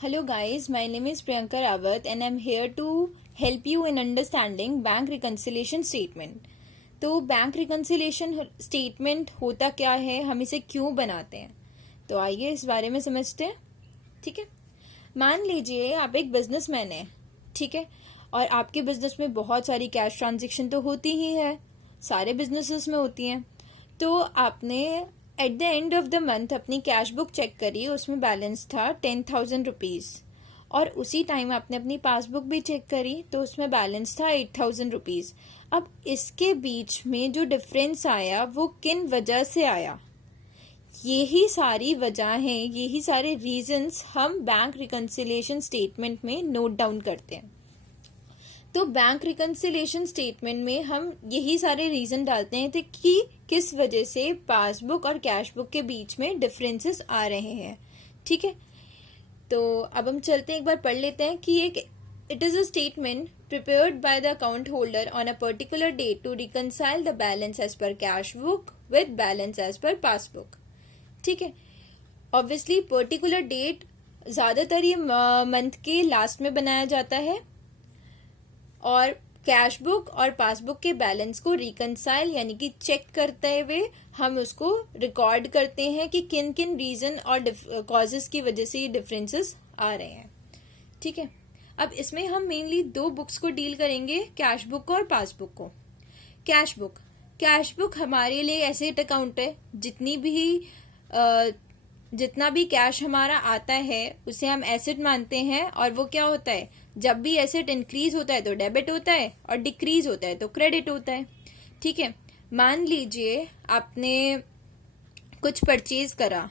Hello guys, my name is Priyanka Rawat and I'm here to help you in understanding bank reconciliation statement. तो bank reconciliation statement होता क्या है, हम इसे क्यों बनाते हैं, तो आइए इस बारे में समझते हैं. ठीक है, मान लीजिए आप एक बिजनेसमैन हैं, ठीक है, और आपके बिजनेस में बहुत सारी कैश ट्रांजेक्शन तो होती ही है, सारे बिजनेसेस में होती हैं. तो आपने at the end of the month अपनी कैश बुक चेक करी, उसमें बैलेंस था 10,000 रुपीज़. और उसी टाइम आपने अपनी पासबुक भी चेक करी तो उसमें बैलेंस था 8,000 रुपीज़. अब इसके बीच में जो डिफरेंस आया वो किन वजह से आया, यही सारी वजहें, यही सारे रीजंस हम बैंक रिकन्सिलिएशन स्टेटमेंट में नोट डाउन करते हैं. तो बैंक रिकन्सिलिएशन स्टेटमेंट में हम यही सारे रीजन डालते हैं कि किस वजह से पासबुक और कैश बुक के बीच में डिफरेंसेस आ रहे हैं. ठीक है, तो अब हम चलते हैं, एक बार पढ़ लेते हैं कि एक it is a statement prepared by the account holder on a particular date to reconcile the balance as per cash book with balance as per passbook. ठीक है, ऑब्वियसली पर्टिकुलर डेट ज़्यादातर ये मंथ के लास्ट में बनाया जाता है और कैश बुक और पासबुक के बैलेंस को रिकनसाइल यानी कि चेक करते हुए हम उसको रिकॉर्ड करते हैं कि किन किन रीजन और कॉजेस की वजह से ये डिफरेंसेस आ रहे हैं. ठीक है, अब इसमें हम मेनली दो बुक्स को डील करेंगे, कैश बुक और पासबुक को. कैश बुक हमारे लिए एसेट अकाउंट है, जितना भी कैश हमारा आता है उसे हम एसेट मानते हैं. और वो क्या होता है, जब भी एसेट इंक्रीज होता है तो डेबिट होता है और डिक्रीज होता है तो क्रेडिट होता है. ठीक है, मान लीजिए आपने कुछ परचेज करा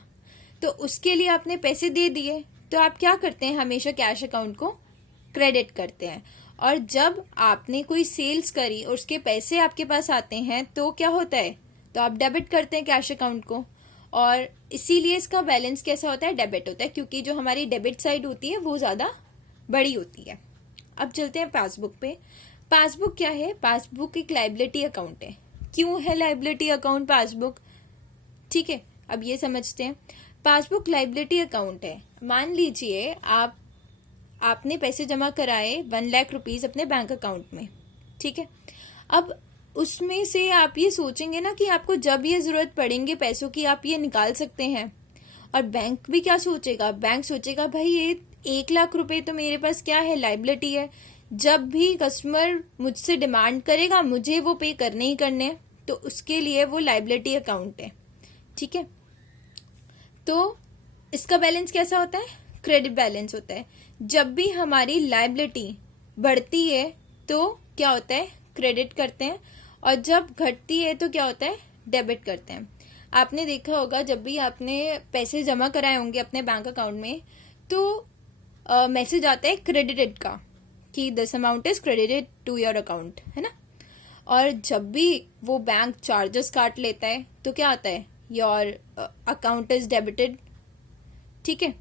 तो उसके लिए आपने पैसे दे दिए, तो आप क्या करते हैं, हमेशा कैश अकाउंट को क्रेडिट करते हैं. और जब आपने कोई सेल्स करी और उसके पैसे आपके पास आते हैं तो क्या होता है, तो आप डेबिट करते हैं कैश अकाउंट को. और इसीलिए इसका बैलेंस कैसा होता है, डेबिट होता है, क्योंकि जो हमारी डेबिट साइड होती है वो ज़्यादा बड़ी होती है. अब चलते हैं पासबुक पे. पासबुक क्या है, पासबुक एक लाइबिलिटी अकाउंट है. क्यों है लाइबिलिटी अकाउंट पासबुक, ठीक है, अब ये समझते हैं. पासबुक लाइबिलिटी अकाउंट है. मान लीजिए आपने पैसे जमा कराए 1 लाख रुपीज अपने बैंक अकाउंट में. ठीक है, अब उसमें से आप ये सोचेंगे ना कि आपको जब ये जरूरत पड़ेंगे पैसों की आप ये निकाल सकते हैं. और बैंक भी क्या सोचेगा, बैंक सोचेगा भाई ये 1 लाख रुपए तो मेरे पास क्या है, लाइबिलिटी है, जब भी कस्टमर मुझसे डिमांड करेगा मुझे वो पे करने ही करने, तो उसके लिए वो लाइबिलिटी अकाउंट है. ठीक है, तो इसका बैलेंस कैसा होता है, क्रेडिट बैलेंस होता है. जब भी हमारी लाइबिलिटी बढ़ती है तो क्या होता है, क्रेडिट करते हैं, और जब घटती है तो क्या होता है, डेबिट करते हैं. आपने देखा होगा जब भी आपने पैसे जमा कराए होंगे अपने बैंक अकाउंट में तो मैसेज आता है क्रेडिटेड का, कि this amount is credited to your account, है ना. और जब भी वो बैंक चार्जेस काट लेता है तो क्या आता है, योर अकाउंट इज डेबिटेड. ठीक है,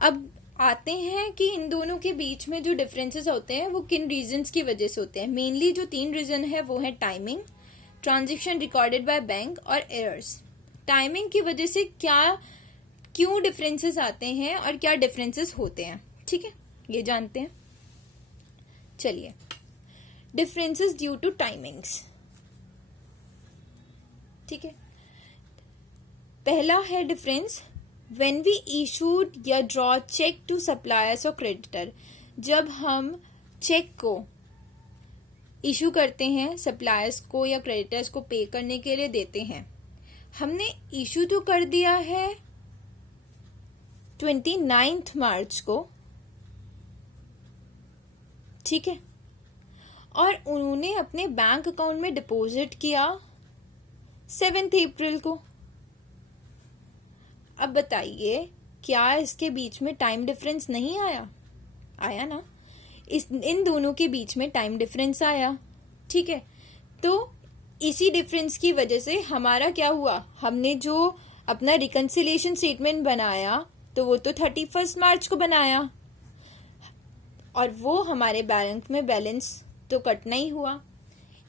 अब आते हैं कि इन दोनों के बीच में जो डिफरेंसेस होते हैं वो किन रीजंस की वजह से होते हैं. मेनली जो 3 रीजन है वो है timing, transaction recorded by bank और एरर्स. टाइमिंग की वजह से क्यों डिफरेंसेस आते हैं और क्या डिफरेंसेस होते हैं, ठीक है, ये जानते हैं. चलिए, डिफरेंसेस ड्यू टू टाइमिंग्स. ठीक है, पहला है डिफरेंस when we issued या draw check to suppliers or creditor. जब हम चेक को इशू करते हैं सप्लायर्स को या क्रेडिटर्स को पे करने के लिए देते हैं, हमने इशू तो कर दिया है 29 मार्च को, ठीक है, और उन्होंने अपने बैंक अकाउंट में डिपॉजिट किया 7 अप्रैल को. अब बताइए क्या इसके बीच में टाइम डिफरेंस नहीं आया ना, इन दोनों के बीच में टाइम डिफरेंस आया. ठीक है, तो इसी डिफरेंस की वजह से हमारा क्या हुआ, हमने जो अपना रिकन्सिलिएशन स्टेटमेंट बनाया तो वो तो 31 मार्च को बनाया और वो हमारे बैंक में बैलेंस तो कटना ही हुआ.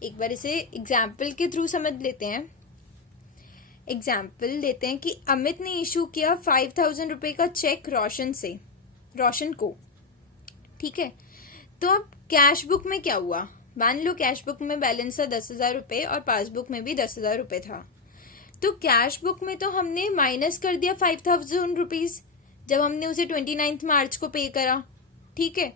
एक बार इसे एग्जाम्पल के थ्रू समझ लेते हैं. एग्जाम्पल लेते हैं कि अमित ने इशू किया 5,000 रुपए का चेक रोशन से. रोशन को। ठीक है, तो अब कैश बुक में क्या हुआ, मान लो कैश बुक में बैलेंस था 10,000 रुपए और पासबुक में भी 10,000 रुपए था। तो कैश बुक में तो हमने माइनस कर दिया 5,000 रुपीज जब हमने उसे 29 मार्च को पे करा। ठीक है,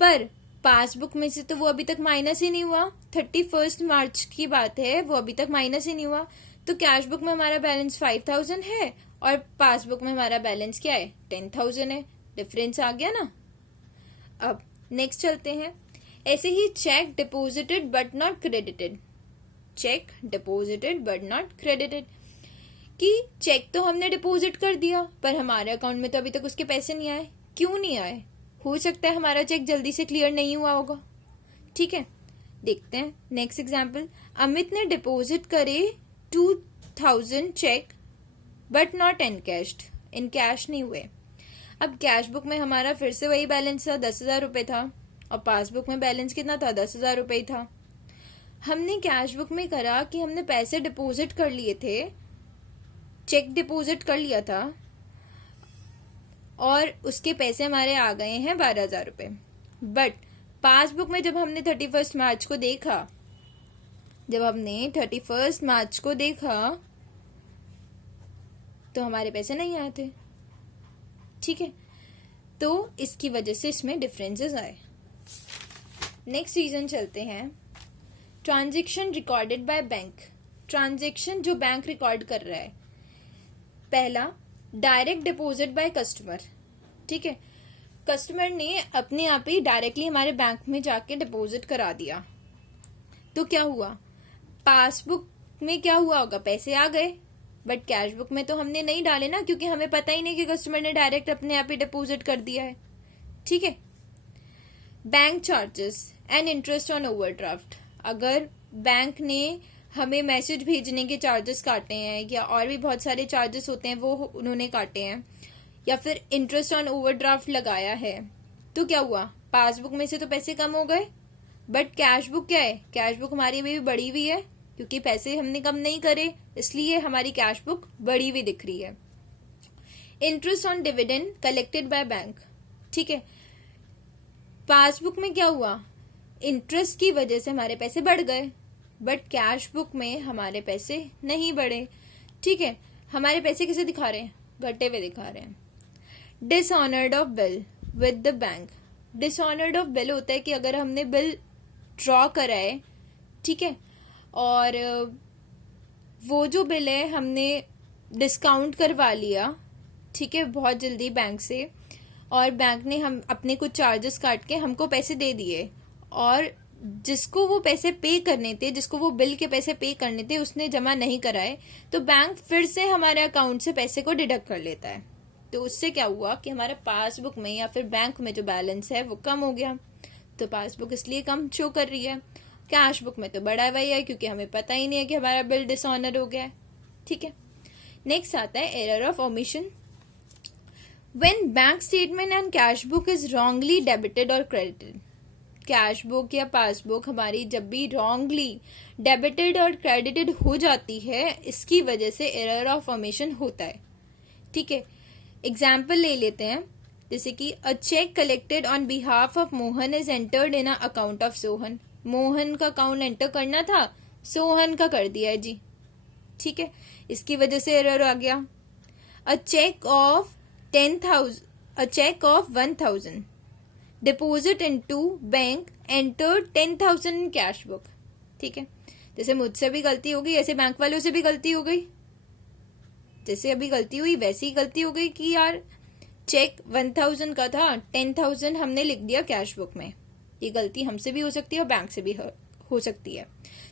पर पासबुक में से तो वो अभी तक माइनस ही नहीं हुआ, 31 मार्च की बात है, वो अभी तक माइनस ही नहीं हुआ। तो कैश बुक में हमारा बैलेंस 5,000 है और पासबुक में हमारा बैलेंस क्या है, 10,000 है। डिफरेंस आ गया ना। अब नेक्स्ट चलते हैं। ऐसे ही cheque deposited but not credited, cheque deposited but not credited, कि चेक तो हमने डिपॉजिट कर दिया पर हमारे अकाउंट में तो अभी तक उसके पैसे नहीं आए। क्यों नहीं आए, हो सकता है हमारा चेक जल्दी से क्लियर नहीं हुआ होगा। ठीक है, देखते हैं नेक्स्ट एग्जांपल। अमित ने डिपॉजिट करे 2,000 चेक बट नॉट इनकैश्ड, इनकैश नहीं हुए। अब कैश बुक में हमारा फिर से वही बैलेंस था, 10,000 रुपए था, और पासबुक में बैलेंस कितना था, 10,000 रुपए ही था। हमने कैश बुक में करा कि हमने पैसे डिपॉजिट कर लिए थे, चेक डिपॉजिट कर लिया था और उसके पैसे हमारे आ गए हैं 12,000 रुपए। बट पासबुक में जब हमने 31 मार्च को देखा, तो हमारे पैसे नहीं आए थे। ठीक है, तो इसकी वजह से इसमें डिफरेंसेस आए। नेक्स्ट रीजन चलते हैं। Transaction recorded by bank, transaction जो बैंक रिकॉर्ड कर रहा है। पहला, डायरेक्ट डिपॉजिट बाय कस्टमर। ठीक है, कस्टमर ने अपने आप ही डायरेक्टली हमारे बैंक में जाके डिपॉजिट करा दिया। तो क्या हुआ, पासबुक में क्या हुआ होगा, पैसे आ गए, बट कैश बुक में तो हमने नहीं डाले ना, क्योंकि हमें पता ही नहीं कि कस्टमर ने डायरेक्ट अपने आप ही डिपॉजिट कर दिया है। ठीक है, bank charges and interest on overdraft, अगर बैंक ने हमें मैसेज भेजने के चार्जेस काटे हैं या और भी बहुत सारे चार्जेस होते हैं वो उन्होंने काटे हैं, या फिर इंटरेस्ट ऑन ओवरड्राफ्ट लगाया है, तो क्या हुआ, पासबुक में से तो पैसे कम हो गए, बट कैश बुक क्या है, कैश बुक हमारी अभी भी बढ़ी हुई है, क्योंकि पैसे हमने कम नहीं करे इसलिए हमारी कैश बुक बढ़ी हुई दिख रही है। Interest on dividend collected by bank. ठीक है, पासबुक में क्या हुआ, इंटरेस्ट की वजह से हमारे पैसे बढ़ गए, बट कैश बुक में हमारे पैसे नहीं बढ़े। ठीक है, हमारे पैसे कैसे दिखा रहे हैं, घटे हुए दिखा रहे हैं। Dishonoured of bill with the bank, dishonoured of bill होता है कि अगर हमने बिल ड्रॉ कराए, ठीक है, और वो जो बिल है हमने डिस्काउंट करवा लिया, ठीक है, बहुत जल्दी बैंक से, और बैंक ने हम अपने कुछ चार्जेस काट के हमको पैसे दे दिए, और जिसको वो पैसे पे करने थे, जिसको वो बिल के पैसे पे करने थे, उसने जमा नहीं कराए, तो बैंक फिर से हमारे अकाउंट से पैसे को डिडक्ट कर लेता है। तो उससे क्या हुआ कि हमारे पासबुक में या फिर बैंक में जो बैलेंस है वो कम हो गया। तो पासबुक इसलिए कम शो कर रही है, कैश बुक में तो बढ़ा हुआ ही है, क्योंकि हमें पता ही नहीं है कि हमारा बिल डिसऑनर हो गया है। ठीक है, नेक्स्ट आता है error of omission. When bank statement and cash book is wrongly debited और क्रेडिटेड, कैश बुक या पासबुक हमारी जब भी रॉन्गली डेबिटेड और क्रेडिटेड हो जाती है, इसकी वजह से एरर ऑफ ओमिशन होता है। ठीक है, एग्जाम्पल ले लेते हैं, जैसे कि a cheque collected on behalf of Mohan is entered in a account of Sohan, Mohan का अकाउंट एंटर करना था, सोहन का कर दिया है जी। ठीक है, इसकी वजह से एरर आ गया। A cheque of 1,000 deposit into bank entered 10,000 in cash book. ठीक है, जैसे मुझसे भी गलती हो गई, ऐसे बैंक वालों से भी गलती हो गई, जैसे अभी गलती हुई वैसी ही गलती हो गई कि यार चेक 1,000 का था, 10,000 हमने लिख दिया कैश बुक में। ये गलती हमसे भी हो सकती है और बैंक से भी हो सकती है।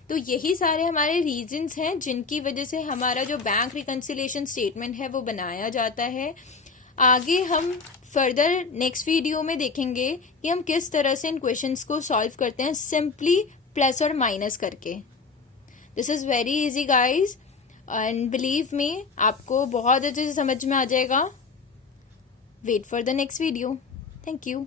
तो यही सारे हमारे रीजंस हैं जिनकी वजह से हमारा जो बैंक रिकंसिलिएशन स्टेटमेंट है वो बनाया जाता है। आगे हम फर्दर नेक्स्ट वीडियो में देखेंगे कि हम किस तरह से इन क्वेश्चंस को सॉल्व करते हैं, सिंपली प्लस और माइनस करके। This is very easy guys, and believe me, आपको बहुत अच्छे से समझ में आ जाएगा। Wait for the next video. Thank you.